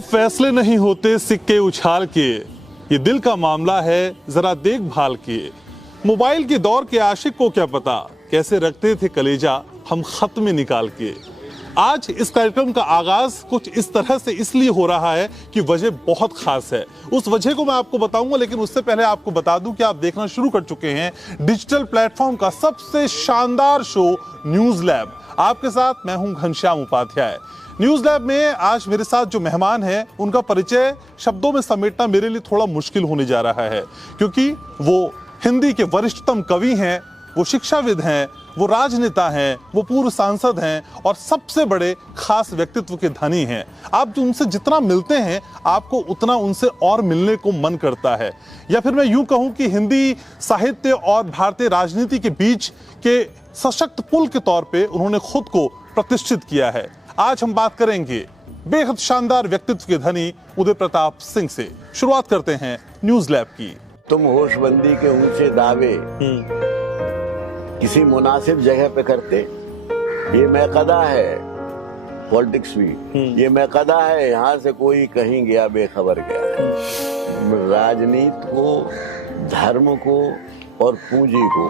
अब फैसले नहीं होते सिक्के उछाल के, ये दिल का मामला है जरा देखभाल के। मोबाइल के दौर के आशिक को क्या पता कैसे रखते थे कलेजा हम खत में निकाल के। आज इस कार्यक्रम का आगाज कुछ इस तरह से इसलिए हो रहा है कि वजह बहुत खास है। उस वजह को मैं आपको बताऊंगा, लेकिन उससे पहले आपको बता दूं कि आप देखना शुरू कर चुके हैं डिजिटल प्लेटफॉर्म का सबसे शानदार शो न्यूज लैब। आपके साथ मैं हूं घनश्याम उपाध्याय। न्यूज लैब में आज मेरे साथ जो मेहमान हैं उनका परिचय शब्दों में समेटना मेरे लिए थोड़ा मुश्किल होने जा रहा है, क्योंकि वो हिंदी के वरिष्ठतम कवि हैं, वो शिक्षाविद हैं, वो राजनेता हैं, वो पूर्व सांसद हैं और सबसे बड़े खास व्यक्तित्व के धनी हैं। आप जो उनसे जितना मिलते हैं आपको उतना उनसे और मिलने को मन करता है। या फिर मैं यूं कहूं कि हिंदी साहित्य और भारतीय राजनीति के बीच के सशक्त पुल के तौर पे उन्होंने खुद को प्रतिष्ठित किया है। आज हम बात करेंगे बेहद शानदार व्यक्तित्व के धनी उदय प्रताप सिंह से। शुरुआत करते हैं न्यूज लैब की। तुम होशबंदी के ऊंचे दावे किसी मुनासिब जगह पे करते, ये मैकदा है पॉलिटिक्स भी, ये मैकदा है, यहाँ से कोई कहीं गया बेखबर गया है। राजनीति को, धर्म को और पूंजी को,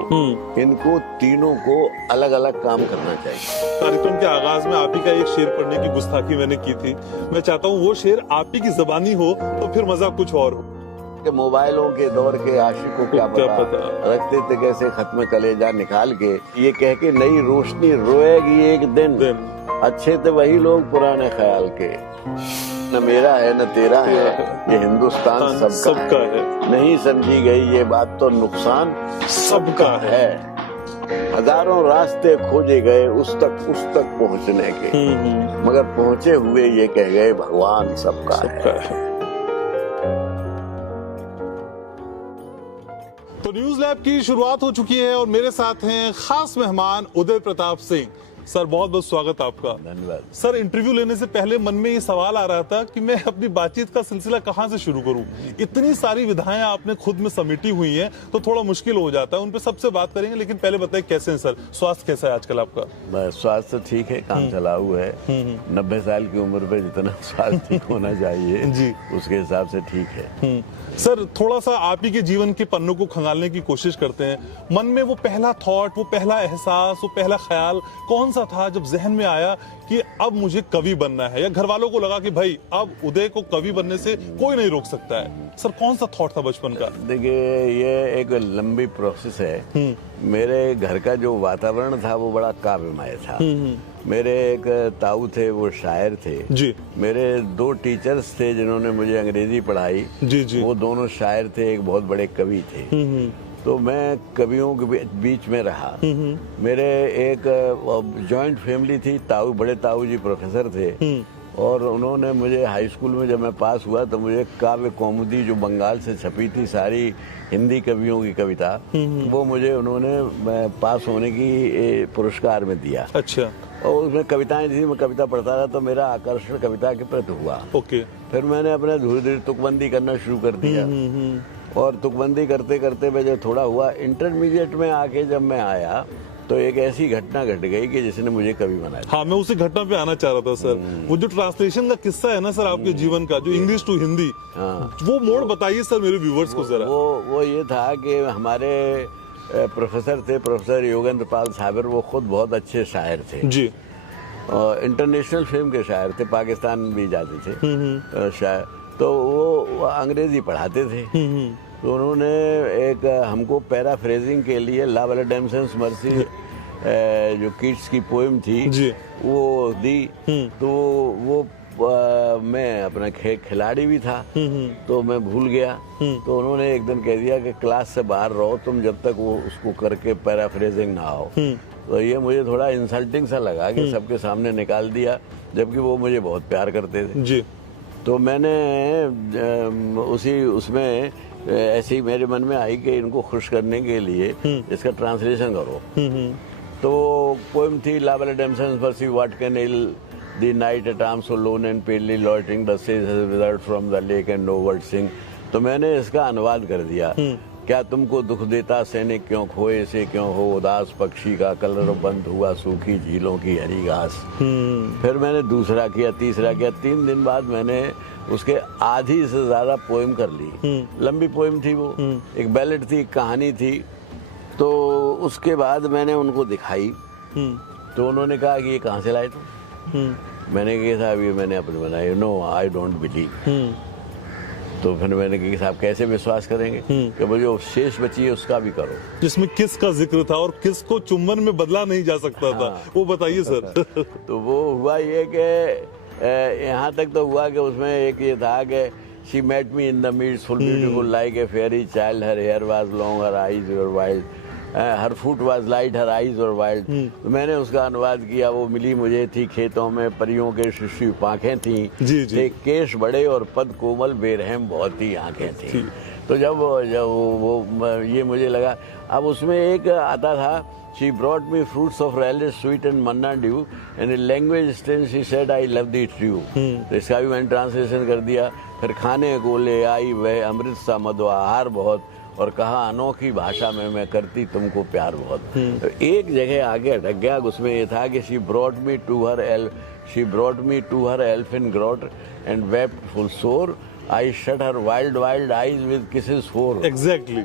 इनको तीनों को अलग अलग काम करना चाहिए। कार्यक्रम के आगाज में आप ही का एक शेर पढ़ने की गुस्ताखी मैंने की थी। मैं चाहता हूँ वो शेर आप ही की जबानी हो तो फिर मजा कुछ और हो। कि मोबाइलों के दौर के आशिक को क्या पता रखते थे कैसे खत्म कलेजा निकाल के। ये कह के नई रोशनी रोएगी एक दिन, अच्छे थे वही लोग पुराने ख्याल के। न मेरा है न तेरा है, ये हिंदुस्तान सबका है। नहीं समझी गई ये बात तो नुकसान सबका है। हजारों रास्ते खोजे गए उस तक पहुंचने के, मगर पहुंचे हुए ये कह गए भगवान सबका है। तो न्यूज लैब की शुरुआत हो चुकी है और मेरे साथ हैं खास मेहमान उदय प्रताप सिंह। सर बहुत बहुत स्वागत आपका। धन्यवाद सर। इंटरव्यू लेने से पहले मन में ये सवाल आ रहा था कि मैं अपनी बातचीत का सिलसिला कहां से शुरू करूं। इतनी सारी विधाएं आपने खुद में समेटी हुई हैं तो थोड़ा मुश्किल हो जाता है। उन पे सबसे बात करेंगे, लेकिन पहले बताइए कैसे हैं सर, स्वास्थ्य कैसा है आजकल आपका? स्वास्थ्य तो ठीक है, काम चलाऊ है। 90 साल की उम्र पे जितना स्वास्थ्य ठीक होना चाहिए जी, उसके हिसाब से ठीक है। सर थोड़ा सा आप ही के जीवन के पन्नों को खंगालने की कोशिश करते हैं। मन में वो पहला थॉट, वो पहला एहसास, वो पहला ख्याल कौन सा था जब जहन में आया कि अब मुझे कवि बनना है, या घर वालों को लगा कि भाई अब उदय को कवि बनने से कोई नहीं रोक सकता है? सर कौन सा थॉट था बचपन का? देखिए ये एक लंबी प्रोसेस है। मेरे घर का जो वातावरण था वो बड़ा काव्यमय था। मेरे एक ताऊ थे, वो शायर थे जी। मेरे 2 टीचर्स थे जिन्होंने मुझे अंग्रेजी पढ़ाई जी जी। वो दोनों शायर थे, एक बहुत बड़े कवि थे। तो मैं कवियों के बीच में रहा। मेरे एक जॉइंट फैमिली थी, ताऊ, बड़े ताऊ जी प्रोफेसर थे और उन्होंने मुझे हाई स्कूल में जब मैं पास हुआ तो मुझे काव्य कौमुदी जो बंगाल से छपी थी सारी हिंदी कवियों की कविता, वो मुझे उन्होंने पास होने की पुरस्कार में दिया। अच्छा। और उसमें कविताएं थी, मैं कविता पढ़ता था तो मेरा आकर्षण कविता के प्रति हुआ। ओके। फिर मैंने अपने धीरे धीरे तुकबंदी करना शुरू कर दिया और तुकबंदी करते करते मैं जब थोड़ा हुआ, इंटरमीडिएट में आके जब मैं आया तो एक ऐसी घटना घट गई कि जिसने मुझे कवि बनाया। हाँ, मैं उसी घटना पे आना चाह रहा था सर। वो जो ट्रांसलेशन का किस्सा है ना सर आपके जीवन का, जो इंग्लिश टू हिंदी, वो मोड़ बताइए सर मेरे व्यूवर्स को जरा। वो ये था कि हमारे प्रोफेसर थे, प्रोफेसर योगेंद्र पाल साहब, वो खुद बहुत अच्छे शायर थे जी। इंटरनेशनल फिल्म के शायर थे, पाकिस्तान भी जाते थे शायर। तो वो अंग्रेजी पढ़ाते थे। तो उन्होंने एक हमको पैराफ्रेजिंग के लिए लव एडेम्पशंस मर्सी जो किड्स की पोएम थी जी, वो दी। तो वो मैं अपना खिलाड़ी भी था तो मैं भूल गया। तो उन्होंने एक दिन कह दिया कि क्लास से बाहर रहो तुम जब तक वो उसको करके पैराफ्रेजिंग ना हो। तो ये मुझे थोड़ा इंसल्टिंग सा लगा कि सबके सामने निकाल दिया, जबकि वो मुझे बहुत प्यार करते थे जी। तो मैंने उसमें ऐसे ही मेरे मन में आई कि इनको खुश करने के लिए इसका ट्रांसलेशन करो। तो पोएम थी लव एडेम्पशंस मर्सी what can ail the knight at arm so lone and palely loitering the सीज has withered from the lake and no word sing. तो मैंने इसका अनुवाद कर दिया क्या तुमको दुख देता सैनिक क्यों खोए से क्यों हो उदास पक्षी का कलर बंद हुआ सूखी झीलों की हरी घास। फिर मैंने दूसरा किया, तीसरा किया, 3 दिन बाद मैंने उसके आधी से ज्यादा पोएम कर ली। लंबी पोएम थी वो, एक बैलेट थी, एक कहानी थी। तो उसके बाद मैंने उनको दिखाई तो उन्होंने कहा कि ये कहाँ से लाए तुम? मैंने कहा साहब ये मैंने अपने बनाई। No I don't believe. तो फिर मैंने कहा साहब कैसे विश्वास करेंगे कि वो जो शेष बची है उसका भी करो, जिसमें किस का जिक्र था और किस को चुम्बन में बदला नहीं जा सकता था। वो बताइए सर। तो वो हुआ ये कि यहाँ तक तो हुआ कि उसमें एक ये था कि she met me in the meads full beautiful like a fairy child, her hair was long, her eyes were wild, her foot was light, her eyes were wild. तो मैंने उसका अनुवाद किया। वो मिली मुझे थी खेतों में परियों के शिशु आंखें थी, थे केश बड़े और पद कोमल, बेरहम बहुत ही आंखें थी। तो जब वो ये मुझे लगा। अब उसमें एक आता था, she brought me fruits of relish sweet and Manna due and in language strange she said I love the true. तो इसका भी मैंने ट्रांसलेशन कर दिया। फिर खाने को ले आई वह अमृत सा मधुआहार बहुत, और कहा अनोखी भाषा में मैं करती तुमको प्यार बहुत। तो एक जगह आगे अटक गया। उसमें ये था कि she brought me to her elfin grot and wept full sore, I shut her wild wild eyes with kisses four. Exactly.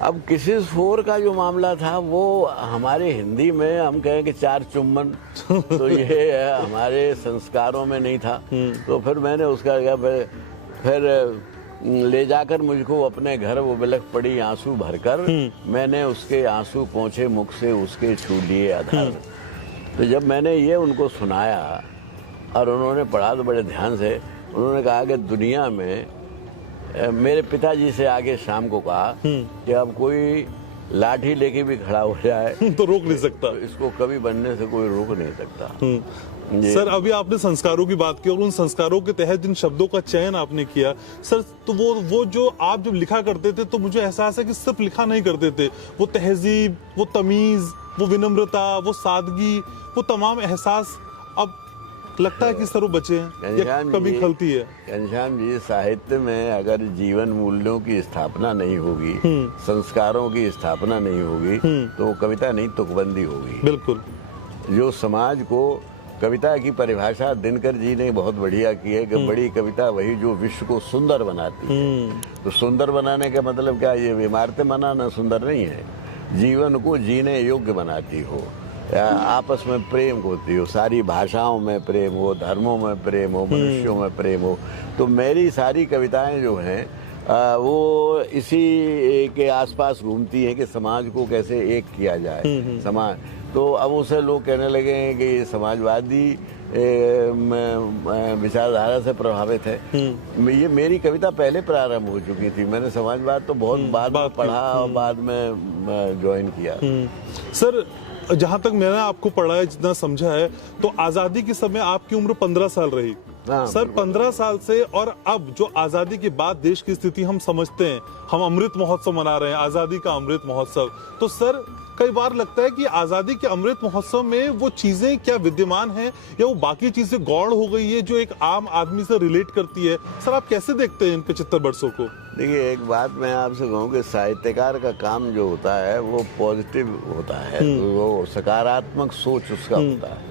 अब किसेस फोर का जो मामला था वो हमारे हिंदी में हम कहें कि 4 चुम्बन, तो ये हमारे संस्कारों में नहीं था। तो फिर मैंने उसका फिर ले जाकर मुझको अपने घर वो बिलख पड़ी आंसू भरकर, मैंने उसके आंसू पोंछे मुख से उसके छू लिए आधार। तो जब मैंने ये उनको सुनाया और उन्होंने पढ़ा तो बड़े ध्यान से, उन्होंने कहा कि दुनिया में मेरे पिताजी से आगे शाम को कहा कि अब कोई लाठी लेके भी खड़ा हो जाए तो रोक नहीं सकता, तो इसको कभी बनने से कोई रोक नहीं सकता। सर अभी आपने संस्कारों की बात की और उन संस्कारों के तहत जिन शब्दों का चयन आपने किया सर, तो वो जो आप जब लिखा करते थे तो मुझे एहसास है कि सिर्फ लिखा नहीं करते थे, वो तहजीब, वो तमीज, वो विनम्रता, वो सादगी, वो तमाम एहसास अब लगता है कि सर वो बचे हैं या कभी खलती है। घनश्याम जी, साहित्य में अगर जीवन मूल्यों की स्थापना नहीं होगी, संस्कारों की स्थापना नहीं होगी, तो वो कविता नहीं तुकबंदी होगी। बिल्कुल। जो समाज को कविता की परिभाषा दिनकर जी ने बहुत बढ़िया की है कि बड़ी कविता वही जो विश्व को सुंदर बनाती है। तो सुंदर बनाने का मतलब क्या, ये इमारतें बनाना सुंदर नहीं है, जीवन को जीने योग्य बनाती हो, आपस में प्रेम होती हो, सारी भाषाओं में प्रेम हो, धर्मों में प्रेम हो, मनुष्यों में प्रेम हो। तो मेरी सारी कविताएं जो हैं वो इसी के आसपास घूमती हैं कि समाज को कैसे एक किया जाए। समाज तो अब उसे लोग कहने लगे हैं कि ये समाजवादी विचारधारा से प्रभावित है। ये मेरी कविता पहले प्रारंभ हो चुकी थी, मैंने समाजवाद तो बहुत बाद में पढ़ा और बाद में ज्वाइन किया। सर जहाँ तक मैंने आपको पढ़ा है, जितना समझा है, तो आजादी के समय आपकी उम्र 15 साल रही। सर 15 साल से और अब जो आजादी के बाद देश की स्थिति हम समझते हैं, हम अमृत महोत्सव मना रहे हैं, आजादी का अमृत महोत्सव, तो सर कई बार लगता है कि आजादी के अमृत महोत्सव में वो चीजें क्या विद्यमान हैं या वो बाकी चीजें गौड़ हो गई है जो एक आम आदमी से रिलेट करती है। सर आप कैसे देखते हैं इन 75 वर्षों को? देखिए, एक बात मैं आपसे कहूँ कि साहित्यकार का काम जो होता है वो पॉजिटिव होता है, वो सकारात्मक सोच उसका होता है।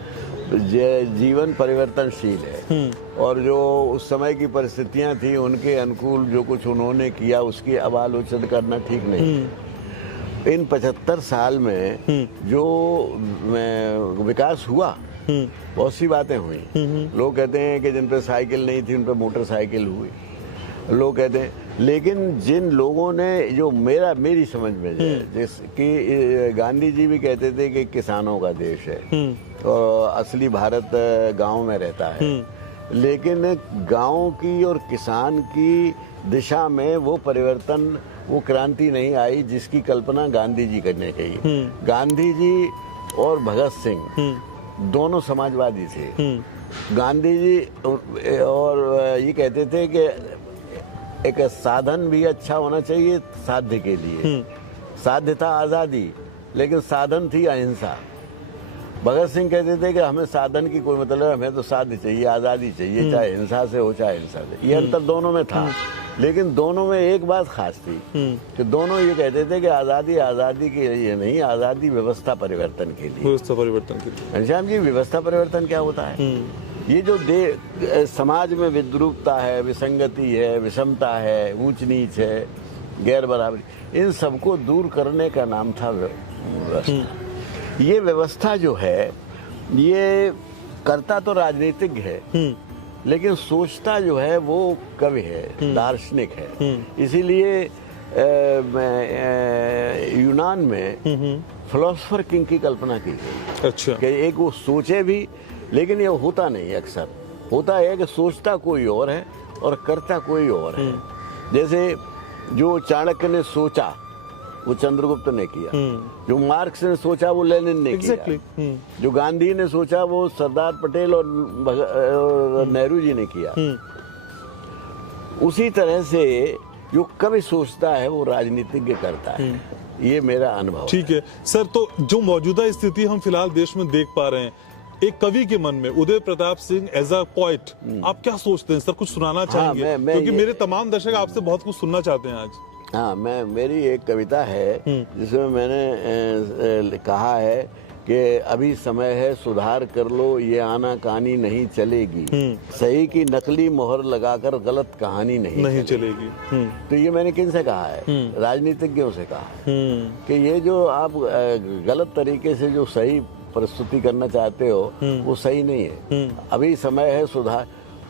जीवन परिवर्तनशील है और जो उस समय की परिस्थितियां थी उनके अनुकूल जो कुछ उन्होंने किया उसकी अब आलोचना करना ठीक नहीं। इन 75 साल में जो विकास हुआ, बहुत सी बातें हुई। लोग कहते हैं कि जिन पे साइकिल नहीं थी उन पे मोटरसाइकिल हुई, लोग कहते हैं, लेकिन जिन लोगों ने जो मेरी समझ में कि गांधी जी भी कहते थे कि किसानों का देश है और असली भारत गांव में रहता है, लेकिन गांव की और किसान की दिशा में वो परिवर्तन, वो क्रांति नहीं आई जिसकी कल्पना गांधी जी करने की। गांधी जी और भगत सिंह दोनों समाजवादी थे। गांधी जी और ये कहते थे कि एक साधन भी अच्छा होना चाहिए साध्य के लिए। साध्य था आजादी, लेकिन साधन थी अहिंसा। भगत सिंह कहते थे कि हमें साधन की कोई मतलब, हमें तो साध्य चाहिए, आजादी चाहिए, चाहे हिंसा से हो चाहे हिंसा से। ये अंतर दोनों में था। लेकिन दोनों में एक बात खास थी कि दोनों ये कहते थे कि आज़ादी आज़ादी के लिए नहीं, आज़ादी व्यवस्था परिवर्तन के लिए। व्यवस्था परिवर्तन के लिए। घनश्याम जी, व्यवस्था परिवर्तन क्या होता है? ये जो समाज में विद्रूपता है, विसंगति है, विषमता है, ऊंच नीच है, गैर बराबरी, इन सबको दूर करने का नाम था व्यवस्था। ये व्यवस्था जो है, ये करता तो राजनीतिज्ञ है, लेकिन सोचता जो है वो कवि है, दार्शनिक है। इसीलिए यूनान में फिलोसोफर किंग की कल्पना की गई। अच्छा। कि एक वो सोचे भी, लेकिन ये होता नहीं। अक्सर होता है कि सोचता कोई और है और करता कोई और है। जैसे जो चाणक्य ने सोचा वो चंद्रगुप्त ने किया, जो मार्क्स ने सोचा वो लेनिन ने किया, जो गांधी ने सोचा वो सरदार पटेल और नेहरू जी ने किया। उसी तरह से जो कवि सोचता है वो राजनीतिज्ञ करता है। ये मेरा अनुभव। ठीक है सर, तो जो मौजूदा स्थिति हम फिलहाल देश में देख पा रहे हैं, एक कवि के मन में Uday Pratap Singh as a poet, आप क्या सोचते हैं सर? कुछ सुनाना चाहेंगे? क्योंकि मेरे तमाम दर्शक आपसे बहुत कुछ सुनना चाहते हैं आज। हाँ, मेरी एक कविता है जिसमें मैंने कहा है कि अभी समय है सुधार कर लो, ये आनाकानी नहीं चलेगी, सही की नकली मोहर लगाकर गलत कहानी नहीं चलेगी। तो ये मैंने किन से कहा है? राजनीतिज्ञों से कहा है कि ये जो आप गलत तरीके से जो सही प्रस्तुति करना चाहते हो वो सही नहीं है। अभी समय है सुधार।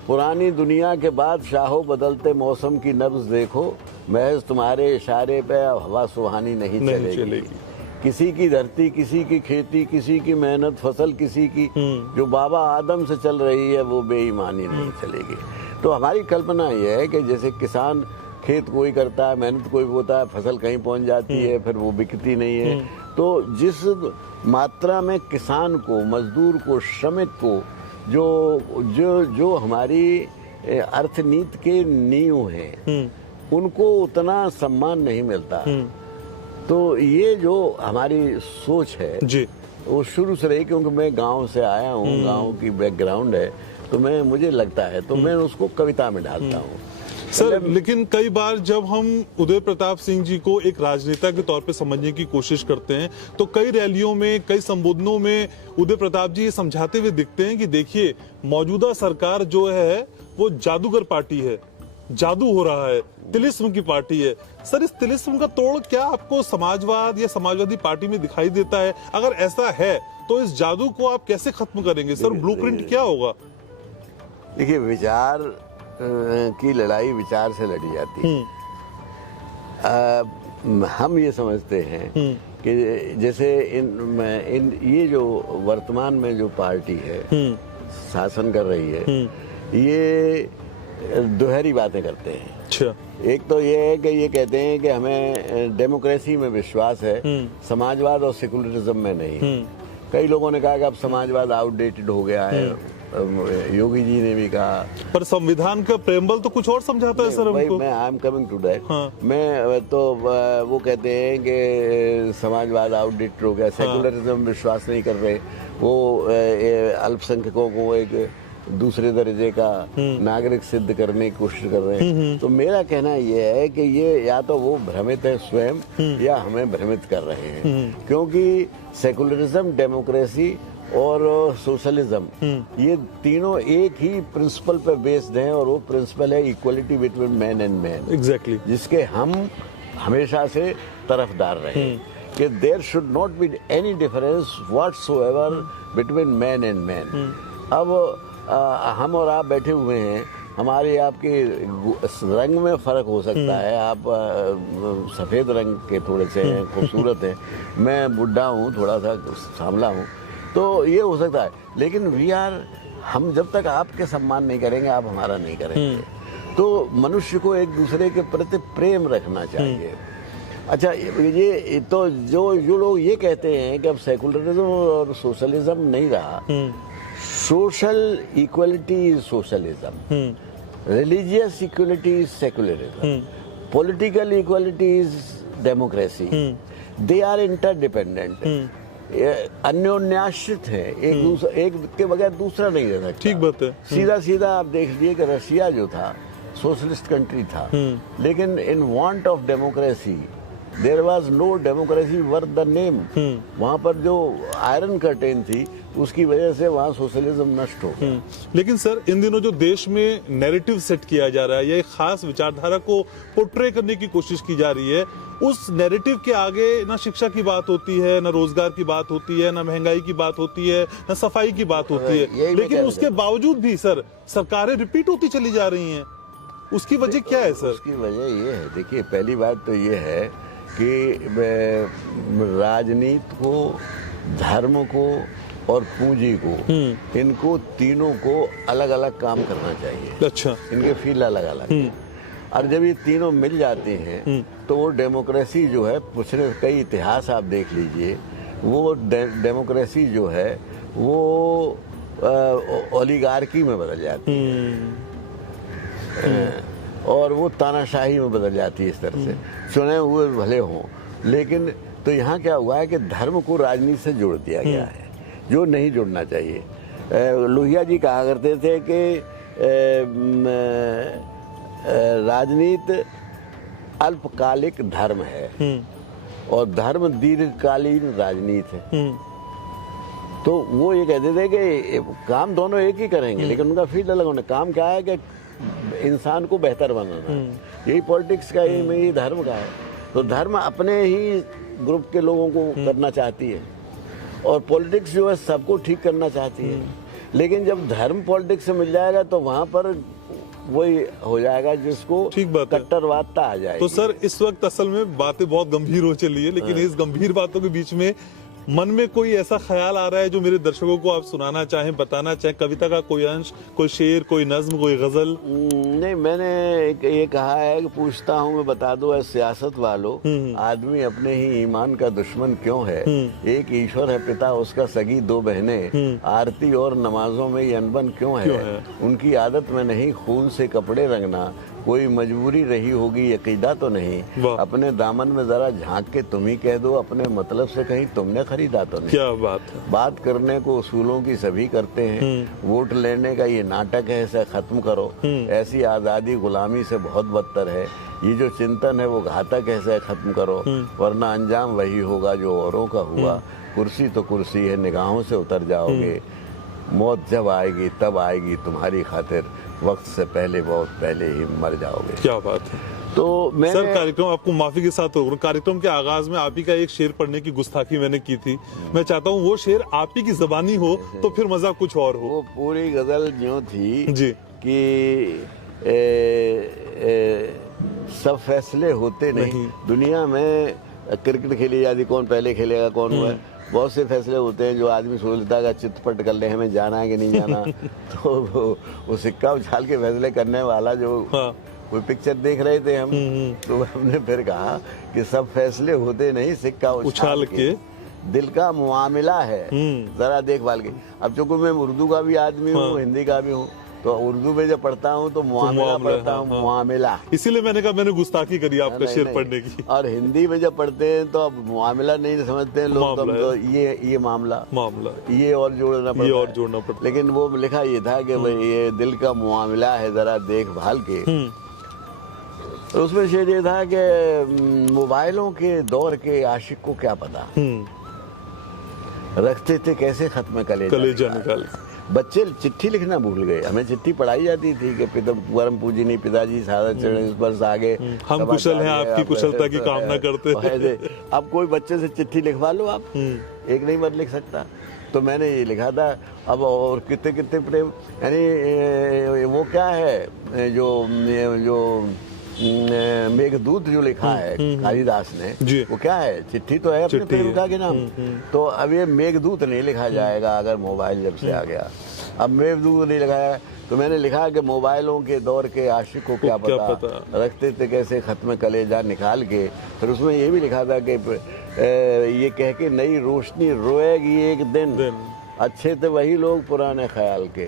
पुरानी दुनिया के बादशाहों, बदलते मौसम की नब्ज देखो, महज तुम्हारे इशारे पे हवा सुहानी नहीं चलेगी। किसी की धरती, किसी की खेती, किसी की मेहनत फसल, किसी की जो बाबा आदम से चल रही है वो बेईमानी नहीं चलेगी। तो हमारी कल्पना ये है कि जैसे किसान खेत कोई करता है, मेहनत कोई बोता है, फसल कहीं पहुंच जाती है, फिर वो बिकती नहीं है। तो जिस मात्रा में किसान को, मजदूर को, श्रमिक को, जो जो जो हमारी अर्थनीति के नींव हैं, उनको उतना सम्मान नहीं मिलता। तो ये जो हमारी सोच है जी, वो शुरू से रही, क्योंकि मैं गांव से आया हूँ, गांव की बैकग्राउंड है, तो मुझे लगता है तो मैं उसको कविता में डालता हूँ सर। लेकिन कई बार जब हम उदय प्रताप सिंह जी को एक राजनेता के तौर पे समझने की कोशिश करते हैं, तो कई रैलियों में, कई संबोधनों में उदय प्रताप जी ये समझाते हुए दिखते हैं कि देखिए, मौजूदा सरकार जो है वो जादूगर पार्टी है, जादू हो रहा है, तिलिस्म की पार्टी है। सर, इस तिलिस्म का तोड़ क्या आपको समाजवाद या समाजवादी पार्टी में दिखाई देता है? अगर ऐसा है तो इस जादू को आप कैसे खत्म करेंगे सर? ब्लूप्रिंट क्या होगा? देखिए, विचार की लड़ाई विचार से लड़ी जाती है। हम ये समझते हैं कि जैसे इन ये जो वर्तमान में जो पार्टी है शासन कर रही है, ये दोहरी बातें करते हैं। अच्छा। एक तो ये है कि ये कहते हैं कि हमें डेमोक्रेसी में विश्वास है, समाजवाद और सेकुलरिज्म में नहीं। कई लोगों ने कहा कि अब समाजवाद आउटडेटेड हो गया है, योगी जी ने भी कहा। पर संविधान का प्रेम्बल तो कुछ और समझाता है सर हमको। मैं I am coming to that. मैं तो वो कहते हैं कि समाजवाद आउटडेटेड हो गया, सेकुलरिज्म विश्वास नहीं कर रहे, वो अल्पसंख्यकों को एक दूसरे दर्जे का नागरिक सिद्ध करने की कोशिश कर रहे हैं। तो मेरा कहना यह है कि ये या तो वो भ्रमित है स्वयं या हमें भ्रमित कर रहे हैं, क्योंकि सेकुलरिज्म, डेमोक्रेसी और सोशलिज्म ये तीनों एक ही प्रिंसिपल पे बेस्ड हैं, और वो प्रिंसिपल है equality between man and man. Exactly, जिसके हम हमेशा से तरफदार रहे कि there should not be any difference whatsoever between man and man. अब हम और आप बैठे हुए हैं, हमारे आपके रंग में फर्क हो सकता है। आप सफेद रंग के थोड़े से हैं, खूबसूरत हैं, मैं बुढ़ा हूँ, थोड़ा सा सांवला हूँ, तो ये हो सकता है। लेकिन हम जब तक आपके सम्मान नहीं करेंगे, आप हमारा नहीं करेंगे। तो मनुष्य को एक दूसरे के प्रति प्रेम रखना चाहिए। अच्छा, ये तो जो लोग ये कहते हैं कि अब सेकुलरिज्म और सोशलिज्म नहीं रहा, social equality is socialism, religious equality is secularism, political equality is democracy. They are interdependent, अन्योन्याश्रित है, एक के बगैर दूसरा नहीं रह सकता। ठीक बात है। सीधा आप देख लीजिए कि रशिया जो था सोशलिस्ट कंट्री था, लेकिन in want of democracy there was no democracy worth the name. वहां पर जो आयरन कर्टेन थी उसकी वजह से वहां सोशलिज्म नष्ट हो गया। लेकिन सर इन दिनों जो देश में नैरेटिव सेट किया जा रहा है या एक खास विचारधारा को पोर्ट्रे करने की कोशिश की जा रही है, उस नैरेटिव के आगे ना शिक्षा की बात होती है, ना रोजगार की बात होती है, ना महंगाई की बात होती है, ना सफाई की बात होती है, लेकिन उसके बावजूद भी सर सरकारें रिपीट होती चली जा रही हैं। उसकी वजह क्या है सर? उसकी वजह ये है, देखिए पहली बात तो ये है कि राजनीति को, धर्म को और पूंजी को, इनको तीनों को अलग अलग काम करना चाहिए। अच्छा, इनके फील्ड अलग अलग हैं। और जब ये तीनों मिल जाते हैं तो वो डेमोक्रेसी जो है, पिछले कई इतिहास आप देख लीजिए, वो डेमोक्रेसी जो है वो ओलिगार्की में बदल जाती है और वो तानाशाही में बदल जाती है। इस तरह से चुने हुए भले हों, लेकिन तो यहाँ क्या हुआ है कि धर्म को राजनीति से जोड़ दिया गया है, जो नहीं जुड़ना चाहिए। लोहिया जी कहा करते थे कि राजनीति अल्पकालिक धर्म है और धर्म दीर्घकालीन राजनीति है। तो वो ये कहते थे कि काम दोनों एक ही करेंगे, लेकिन उनका फील्ड अलग होना। काम क्या है कि इंसान को बेहतर बनाना, यही पॉलिटिक्स का, यही धर्म का है। तो धर्म अपने ही ग्रुप के लोगों को करना चाहती है और पॉलिटिक्स जो है सबको ठीक करना चाहती है। लेकिन जब धर्म पॉलिटिक्स से मिल जाएगा तो वहां पर वही हो जाएगा जिसको कट्टरवादता आ जाएगी। तो सर इस वक्त असल में बातें बहुत गंभीर हो चली है, लेकिन इस गंभीर बातों के बीच में मन में कोई ऐसा ख्याल आ रहा है जो मेरे दर्शकों को आप सुनाना चाहें, बताना चाहें? कविता का कोई अंश, कोई शेर, कोई नज्म, कोई गजल? नहीं, मैंने ये कहा है कि पूछता हूँ मैं, बता दो ऐ सियासत वालों, आदमी अपने ही ईमान का दुश्मन क्यों है? एक ईश्वर है पिता, उसका सगी दो बहनें, आरती और नमाजों में ये अनबन क्यों है? उनकी आदत में नहीं खून से कपड़े रंगना, कोई मजबूरी रही होगी अकीदा तो नहीं। अपने दामन में जरा झांक के तुम ही कह दो, अपने मतलब से कहीं तुमने खरीदा तो नहीं। क्या बात है। बात करने को उसूलों की सभी करते हैं, वोट लेने का ये नाटक है, इसे खत्म करो। ऐसी आजादी गुलामी से बहुत बदतर है, ये जो चिंतन है वो घातक है, इसे खत्म करो, वरना अंजाम वही होगा जो औरों का हुआ। कुर्सी तो कुर्सी है, निगाहों से उतर जाओगे, मौत जब आएगी तब आएगी तुम्हारी खातिर, वक्त से पहले बहुत पहले ही मर जाओगे। क्या बात है। तो मैं सर कार्यक्रम आपको माफी के साथ होगा, कार्यक्रम के आगाज में आप ही का एक शेर पढ़ने की गुस्ताखी मैंने की थी। मैं चाहता हूँ वो शेर आप ही की जबानी हो तो फिर मजा कुछ और हो। वो पूरी गजल जो थी जी कि सब फैसले होते नहीं दुनिया में। क्रिकेट खेली जाती, कौन पहले खेलेगा कौन हुआ, बहुत से फैसले होते हैं जो आदमी सोचता है चितपट कर ले, हमें जाना है कि नहीं जाना। तो वो सिक्का उछाल के फैसले करने वाला जो कोई पिक्चर देख रहे थे हम, तो हमने फिर कहा कि सब फैसले होते नहीं, सिक्का उछाल के दिल का मुआमिला है, जरा देखभाल के। अब चूंकि मैं उर्दू का भी आदमी हूँ, हिंदी का भी हूँ, तो उर्दू में जब पढ़ता हूँ तो मुआमिला पढ़ता हूँ, मुआमिला। इसीलिए मैंने कहा, मैंने गुस्ताखी करी आपका शेर पढ़ने की। और हिंदी में जब पढ़ते हैं तो अब मुआमिला नहीं समझते हैं लोग, तो ये मामला ये और जोड़ना पड़ता है। लेकिन वो लिखा ये था कि भाई ये दिल का मुआमिला है, जरा देखभाल के। तो उसमें शेर ये था कि मोबाइलों के दौर के आशिक को क्या पता, रखते थे कैसे खत्म कलेजा निकाल। बच्चे चिट्ठी लिखना भूल गए। हमें चिट्ठी पढ़ाई जाती थी कि परम पूजी नहीं पिताजी सादा चरण स्पर्श आगे, हम कुशल हैं आपकी कुशलता की कामना करते थे। अब कोई बच्चे से चिट्ठी लिखवा लो आप, एक नहीं मत लिख सकता। तो मैंने ये लिखा था, अब और कितने कितने प्रेम, यानी वो क्या है जो मेघदूत जो लिखा है कालिदास ने, वो क्या है, चिट्ठी तो है अपने प्रेमिका के नाम। तो अब ये मेघदूत नहीं लिखा जाएगा अगर मोबाइल जब से आ गया। अब मेघदूत नहीं लिखा है, तो मैंने लिखा कि मोबाइलों के दौर के आशिक को क्या पता, रखते थे कैसे खत्म कलेजा निकाल के। फिर उसमें ये भी लिखा था कि ये कह के नई रोशनी रोएगी एक दिन, अच्छे थे वही लोग पुराने ख्याल के।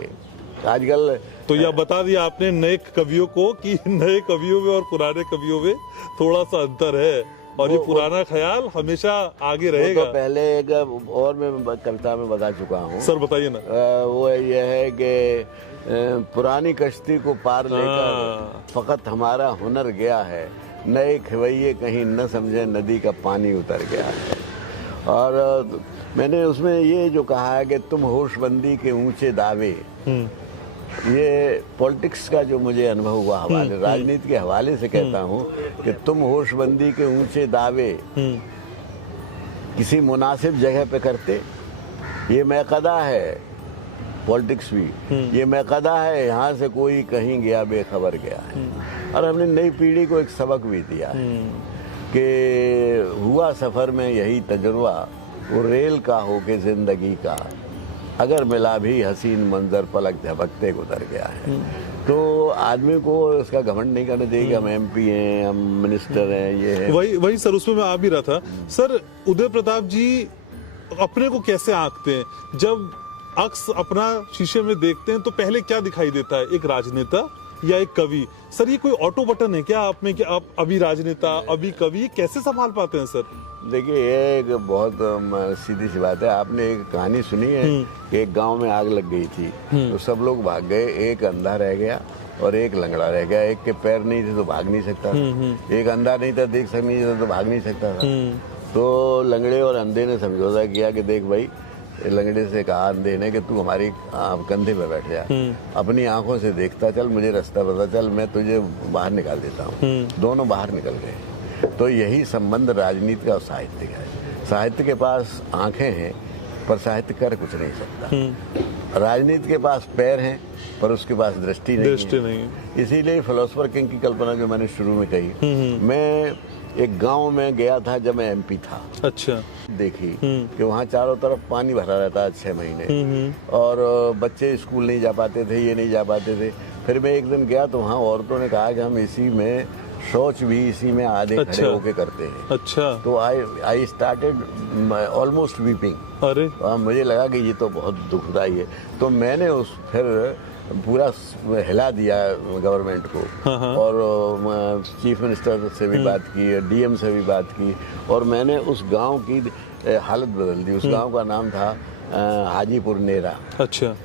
आजकल तो यह बता दिया आपने नए कवियों को कि नए कवियों में और पुराने कवियों में थोड़ा सा अंतर है। और ये पुराना ख्याल हमेशा आगे रहेगा। तो पहले एक और मैं कविता में बता चुका हूँ सर बताइए ना। वो ये है कि पुरानी कश्ती को पार लेकर फकत हमारा हुनर गया है, नए खवैये कहीं न समझे नदी का पानी उतर गया है। और मैंने उसमें ये जो कहा है कि तुम होशबंदी के ऊंचे दावे, ये पॉलिटिक्स का जो मुझे अनुभव हुआ हवाले, राजनीति के हवाले से कहता हूँ कि तुम होशबंदी के ऊंचे दावे किसी मुनासिब जगह पे करते, ये मैकदा है पॉलिटिक्स भी, ये मैकदा है, यहाँ से कोई कहीं गया बेखबर गया है। और हमने नई पीढ़ी को एक सबक भी दिया है कि हुआ सफर में यही तजुर्बा, वो रेल का हो के जिंदगी का, अगर मिला भी हसीन मंजर पलक झपकते गुजर गया है। तो आदमी को इसका घमंड नहीं करना चाहिए कि हम एमपी हैं, हम मिनिस्टर हैं, ये है। वही सर, उसमें मैं आ भी रहा था। सर उदय प्रताप जी अपने को कैसे आंकते हैं? जब अक्स अपना शीशे में देखते हैं तो पहले क्या दिखाई देता है, एक राजनेता या एक कवि? सर ये कोई ऑटो बटन है क्या आप में कि आप अभी राजनेता अभी कवि, कैसे संभाल पाते हैं सर? देखिए ये एक बहुत सीधी सी बात है। आपने एक कहानी सुनी है कि एक गांव में आग लग गई थी, तो सब लोग भाग गए, एक अंधा रह गया और एक लंगड़ा रह गया। एक के पैर नहीं थे तो भाग नहीं सकता था, एक अंधा नहीं था, देख नहीं था तो भाग नहीं सकता था। तो लंगड़े और अंधे ने समझौता किया कि देख भाई, लंगड़े से कहा अंधे ने कि तू हमारी कंधे पे बैठ जा, अपनी आंखों से देखता चल, मुझे रास्ता पता चल, मैं तुझे बाहर निकाल देता हूँ। दोनों बाहर निकल गए। तो यही संबंध राजनीति का और साहित्य का है। साहित्य के पास आंखें हैं पर साहित्य कर कुछ नहीं सकता। राजनीति के पास पैर हैं पर उसके पास दृष्टि नहीं है। इसीलिए फिलोसोफर किंग की कल्पना जो मैंने शुरू में कही, मैं एक गांव में गया था जब मैं एमपी था। अच्छा। देखी कि वहाँ चारों तरफ पानी भरा रहता है 6 महीने, और बच्चे स्कूल नहीं जा पाते थे, ये नहीं जा पाते थे। फिर मैं एक दिन गया तो वहाँ औरतों ने कहा कि हम इसी में शौच भी इसी में आधे खड़े होके करते हैं। अच्छा। तो आई स्टार्टेड ऑलमोस्ट वीपिंग। अरे मुझे लगा कि ये तो बहुत दुखदाई है। तो मैंने फिर पूरा हिला दिया गवर्नमेंट को। और चीफ मिनिस्टर से भी बात की, डीएम से भी बात की, और मैंने उस गांव की हालत बदल दी। उस गांव का नाम था हाजीपुर नेरा। अच्छा।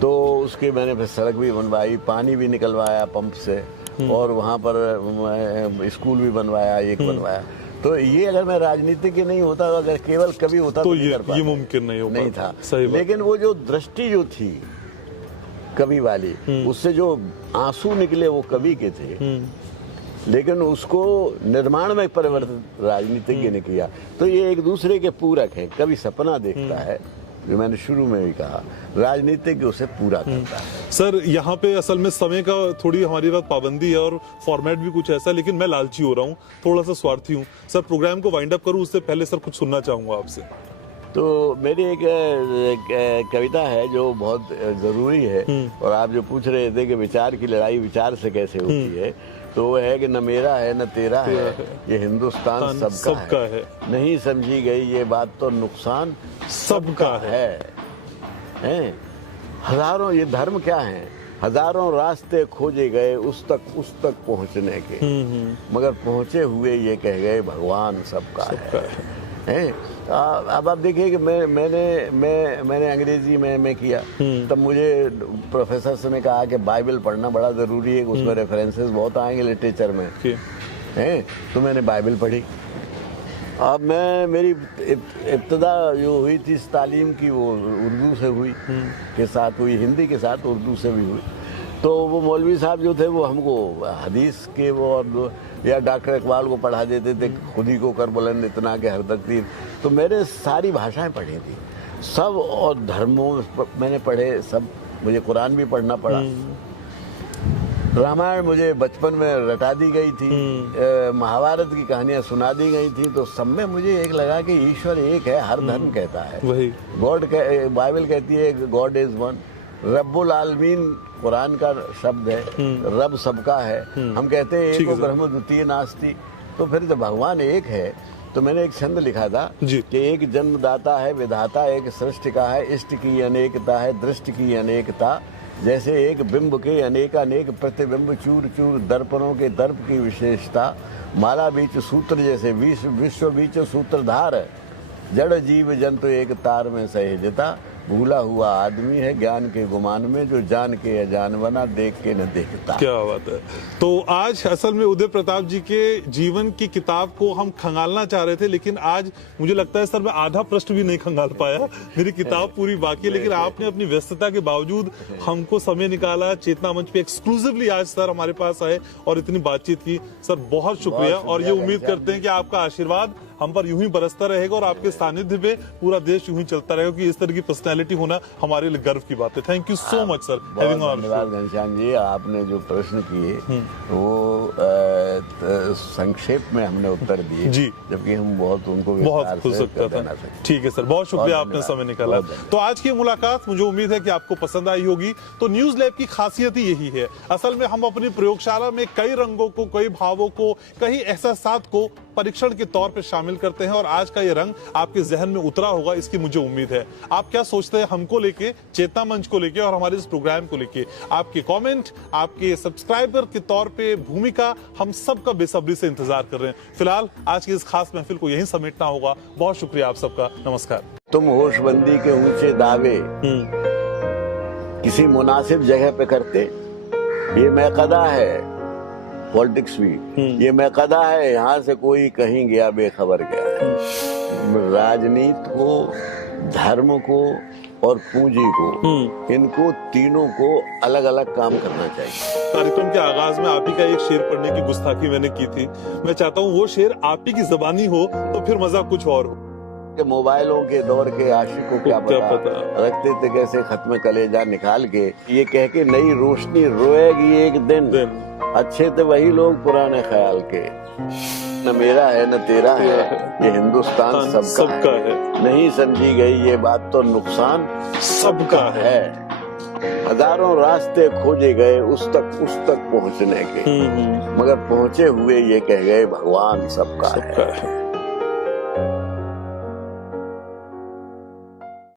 तो उसके मैंने फिर सड़क भी बनवाई, पानी भी निकलवाया पंप से, और वहाँ पर स्कूल भी बनवाया, एक बनवाया। तो ये अगर मैं राजनीतिक नहीं होता, अगर केवल कवि होता तो ये मुमकिन नहीं था। लेकिन वो जो दृष्टि जो थी कवि वाली, उससे जो आंसू निकले वो कवि के थे, लेकिन उसको निर्माण में परिवर्तित राजनीतिज्ञ ने किया। तो ये एक दूसरे के पूरक हैं। कवि सपना देखता है, जो मैंने शुरू में भी कहा, राजनीतिज्ञ उसे पूरा करता है। सर यहाँ पे असल में समय का थोड़ी हमारी बात पाबंदी है और फॉर्मेट भी कुछ ऐसा, लेकिन मैं लालची हो रहा हूँ, थोड़ा सा स्वार्थी हूँ। सर प्रोग्राम को वाइंड अप करूँ उससे पहले सर कुछ सुनना चाहूँगा आपसे। तो मेरी एक कविता है जो बहुत जरूरी है, और आप जो पूछ रहे थे कि विचार की लड़ाई विचार से कैसे होती है, तो वो है कि न मेरा है न तेरा है, ये हिंदुस्तान सबका है। नहीं समझी गई ये बात तो नुकसान सबका है। हजारों, ये धर्म क्या है, हजारों रास्ते खोजे गए उस तक पहुंचने के, मगर पहुंचे हुए ये कह गए भगवान सबका है। अब आप देखिए कि मैंने अंग्रेजी में किया, तब मुझे प्रोफेसर से ने कहा कि बाइबल पढ़ना बड़ा जरूरी है, उसमें रेफरेंसेस बहुत आएंगे लिटरेचर में, हैं। तो मैंने बाइबल पढ़ी। अब मेरी इब्तदा जो हुई थी इस तालीम की, वो उर्दू से हुई, के साथ हुई, हिंदी के साथ उर्दू से भी हुई। तो वो मौलवी साहब जो थे वो हमको हदीस के वो, और या डॉक्टर इकबाल को पढ़ा देते थे, खुद ही को कर बुलंद इतना के हर तकदीर। तो मैंने सारी भाषाएं पढ़ी थी सब, और धर्मों मैंने पढ़े सब। मुझे कुरान भी पढ़ना पड़ा, रामायण मुझे बचपन में रटा दी गई थी, महाभारत की कहानियां सुना दी गई थी। तो सब में मुझे एक लगा कि ईश्वर एक है, हर धर्म कहता है वही। बाइबल कहती है गॉड इज वन, रब्बुल आलमीन कुरान का शब्द है, रब सबका है। हम कहते हैं एक ब्रह्म द्वितीय नास्ति। तो फिर जब भगवान एक है, तो मैंने एक छंद लिखा था कि एक जन्मदाता है विधाता, एक सृष्टि का है, इष्ट की अनेकता है, दृष्टि की अनेकता, जैसे एक बिंब के अनेकानेक प्रतिबिंब, चूर चूर दर्पणों के दर्प की विशेषता, माला बीच सूत्र जैसे विश्व बीच सूत्रधार, जड़ जीव जंतु एक तार में सहेजता, भूला हुआ आदमी है ज्ञान के गुमान में, जो जान के अजान बना, देख के न देखता। क्या बात है। तो आज असल में उदय प्रताप जी के जीवन की किताब को हम खंगालना चाह रहे थे, लेकिन आज मुझे लगता है सर मैं आधा पृष्ठ भी नहीं खंगाल पाया, मेरी किताब पूरी बाकी है। लेकिन आपने अपनी व्यस्तता के बावजूद हमको समय निकाला, चेतना मंच पे एक्सक्लूसिवली आज सर हमारे पास आए और इतनी बातचीत की। सर बहुत शुक्रिया, और ये उम्मीद करते हैं कि आपका आशीर्वाद हम पर यूं ही बरसता रहेगा और आपके सानिध्य में पूरा देश यूं ही चलता रहेगा, क्योंकि इस तरह की पर्सनैलिटी होना हमारे लिए गर्व की बात है। Thank you so much sir. धन्यवाद घनश्याम जी, आपने जो प्रश्न किए वो संक्षेप में हमने उत्तर दिए जी, जबकि हम बहुत उनको बहुत खुश सकता था। ठीक है सर, बहुत शुक्रिया, आपने समय निकाला। तो आज की मुलाकात मुझे उम्मीद है कि आपको पसंद आई होगी। तो न्यूज लैब की खासियत ही यही है, असल में हम अपनी प्रयोगशाला में कई रंगों को, कई भावों को, कई एहसासात को परीक्षण के तौर पे शामिल करते हैं, और आज का ये रंग आपके जहन में उतरा होगा, इसकी मुझे उम्मीद है। आप क्या सोचते हैं हमको लेके, चेतना मंच को लेके और हमारे इस प्रोग्राम को लेके? आपके कमेंट, आपके सब्सक्राइबर के तौर पे भूमिका हम सबका बेसब्री से इंतजार कर रहे हैं। फिलहाल आज की इस खास महफिल को यहीं समेटना होगा। बहुत शुक्रिया आप सबका, नमस्कार। तुम होशबंदी के ऊंचे दावे किसी मुनासिब जगह पे करते, ये मैकदा है पॉलिटिक्स भी, ये मैकदा है, यहाँ से कोई कहीं गया बेखबर गया है। राजनीति को, धर्म को और पूंजी को, इनको तीनों को अलग अलग काम करना चाहिए। कार्यक्रम के आगाज में आप ही का एक शेर पढ़ने की गुस्ताखी मैंने की थी, मैं चाहता हूँ वो शेर आप ही की ज़बानी हो तो फिर मजा कुछ और हो। के मोबाइलों के दौर के आशिक को क्या पता, रखते थे कैसे खत्म कलेजा निकाल के, ये कह के नई रोशनी रोएगी एक दिन, अच्छे थे वही लोग पुराने ख्याल के। न मेरा है न तेरा है, ये हिंदुस्तान सबका है, नहीं समझी गई ये बात तो नुकसान सबका है। हजारों रास्ते खोजे गए उस तक पहुंचने के, मगर पहुंचे हुए ये कह गए भगवान सबका है।